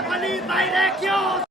Napoli by Regios!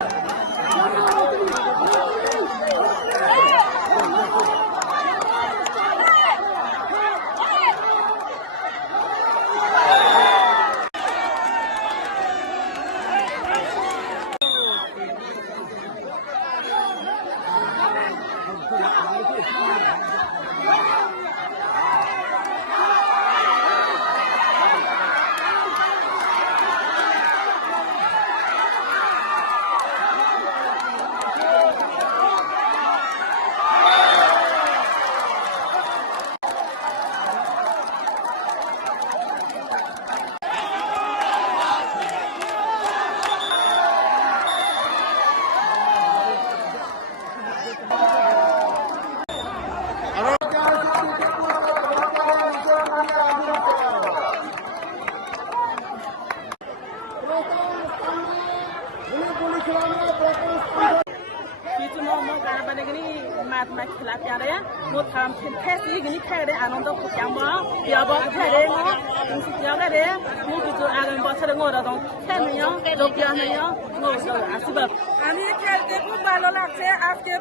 আমি খেলতে খুব ভালো লাগছে আজকে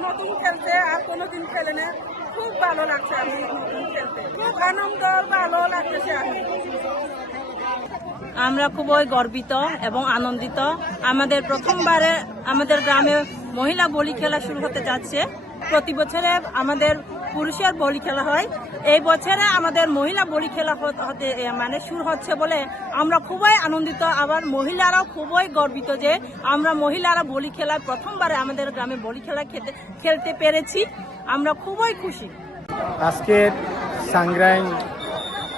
নতুন খেলতে আর কোনোদিন খেলে না খুব ভালো লাগছে আমি খেলতে। খুব আনন্দ ভালো লাগতেছে আমি। আমরা খুবই গর্বিত এবং আনন্দিত। আমাদের প্রথমবারে আমাদের গ্রামে মহিলা বলি খেলা শুরু হতে যাচ্ছে। প্রতি বছরে আমাদের পুরুষের বলি খেলা হয়। এই বছরে আমাদের মহিলা বলি খেলা হতে- মানে শুরু হচ্ছে বলে আমরা খুবই আনন্দিত। আবার মহিলারাও খুবই গর্বিত যে আমরা মহিলারা বলি খেলায় প্রথমবারে আমাদের গ্রামে বলি খেলা খেতে, খেলতে পেরেছি। আমরা খুবই খুশি। আজকের সাংগ্রাইন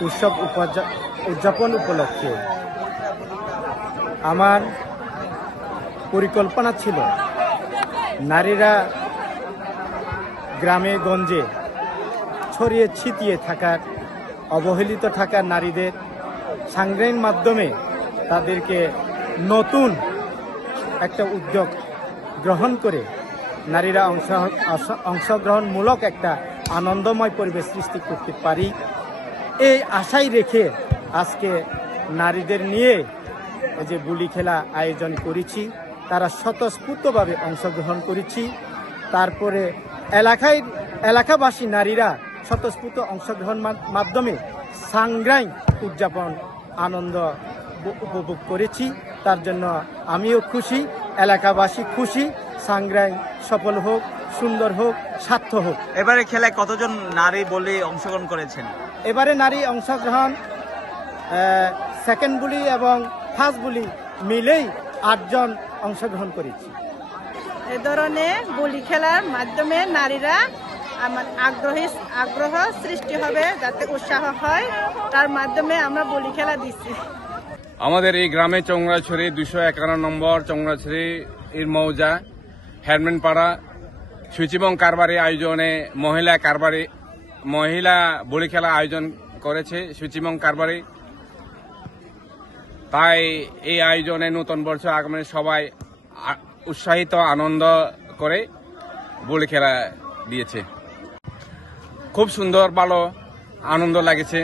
উৎসব উদযাপন উপলক্ষে আমার পরিকল্পনা ছিল নারীরা গ্রামে, গঞ্জে ছড়িয়ে ছিটিয়ে থাকার, অবহেলিত থাকা নারীদের সাংগ্রাইন মাধ্যমে তাদেরকে নতুন একটা উদ্যোগ গ্রহণ করে নারীরা অংশ, অংশ- অংশগ্রহণমূলক একটা আনন্দময় পরিবেশ সৃষ্টি করতে পারি। এই আশাই রেখে আজকে নারীদের নিয়ে যে বুলি খেলা আয়োজন করেছি। তারা স্বতঃস্ফূর্তভাবে অংশগ্রহণ করেছি। তারপরে এলাকায় এলাকাবাসী নারীরা স্বতঃস্ফূর্ত অংশগ্রহণ মাধ্যমে সাংগ্রাই উদযাপন আনন্দ উপভোগ করেছি। তার জন্য আমিও খুশি এলাকাবাসী খুশি। সাংগ্রাই সফল হোক সুন্দর হোক স্বার্থ হোক। এবারে খেলায় কতজন নারী বলে অংশগ্রহণ করেছেন? এবারে নারী অংশগ্রহণ সেকেন্ড বুলি এবং ফার্স্ট বুলি মিলেই আটজন অংশগ্রহণ করেছি। এ ধরনের বলি খেলার মাধ্যমে নারীরা আমার আগ্রহী আগ্রহ সৃষ্টি হবে যাতে উৎসাহ হয়। তার মাধ্যমে আমরা বলি খেলা দিচ্ছি। আমাদের এই গ্রামে চৌংরাছড়ি দুশো একান্ন নম্বর চৌংরাছড়ি এর মৌজা হেরমেন পাড়া সুচিবং কারবারি আয়োজনে মহিলা কারবারি মহিলা বলি খেলা আয়োজন করেছে সুচিবং কারবারি। তাই এই আয়োজনে নতুন বছর আগমনে সবাই উৎসাহিত, আনন্দ করে বলে খেলা দিয়েছে। খুব সুন্দর ভালো আনন্দ লাগেছে।